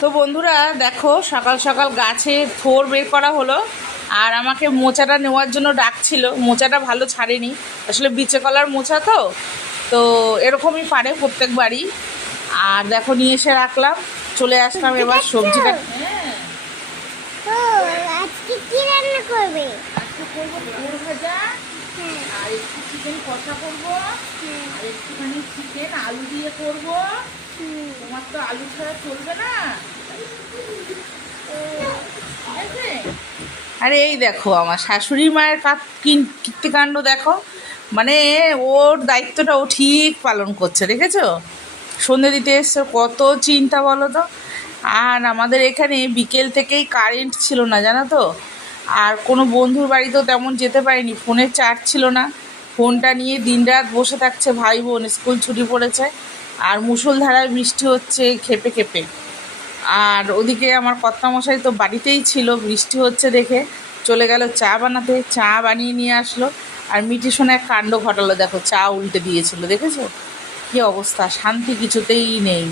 তো বন্ধুরা দেখো, সকাল সকাল গাছে থোড় বের করা হলো। আর আমাকে মোচাটা নেওয়ার জন্য ডাকছিল। মোচাটা ভালো ছাড়েনি, আসলে বিচে কলার মোচা তো তো এরকমই পারে প্রত্যেকবারই। আর দেখো নিয়ে এসে রাখলাম, চলে আসলাম এবার সবজিটা। তো আজকে কি রান্না করবে? আজকে করবো থোড় ভাজা, আর একটু চিকেন কষা করবো, আর একটুখানি চিকেন আলু দিয়ে করবো। তোমার তো আলু ছাড়া চলবে না। আরে এই দেখো আমার শাশুড়ি মায়ের কীর্তিকাণ্ড দেখো, মানে ওর দায়িত্বটা ও ঠিক পালন করছে, দেখেছো? সন্ধে দিতে এসছে, কত চিন্তা বলো তো। আর আমাদের এখানে বিকেল থেকেই কারেন্ট ছিল না, জানো তো। আর কোনো বন্ধুর বাড়িতেও তেমন যেতে পারিনি, ফোনের চার্জ ছিল না। ফোনটা নিয়ে দিনরাত বসে থাকছে ভাই বোন, স্কুল ছুটি পড়েছে। আর মুষলধারায় বৃষ্টি হচ্ছে খেপে খেপে। আর ওদিকে আমার কর্তামশাই তো বাড়িতেই ছিল, বৃষ্টি হচ্ছে দেখে চলে গেল চা বানাতে, চা বানিয়ে নিয়ে আসলো। আর মিটি শোনা এক কাণ্ড ঘটালো, দেখো চা উল্টে দিয়েছিল, দেখেছো? কী অবস্থা, শান্তি কিছুতেই নেই।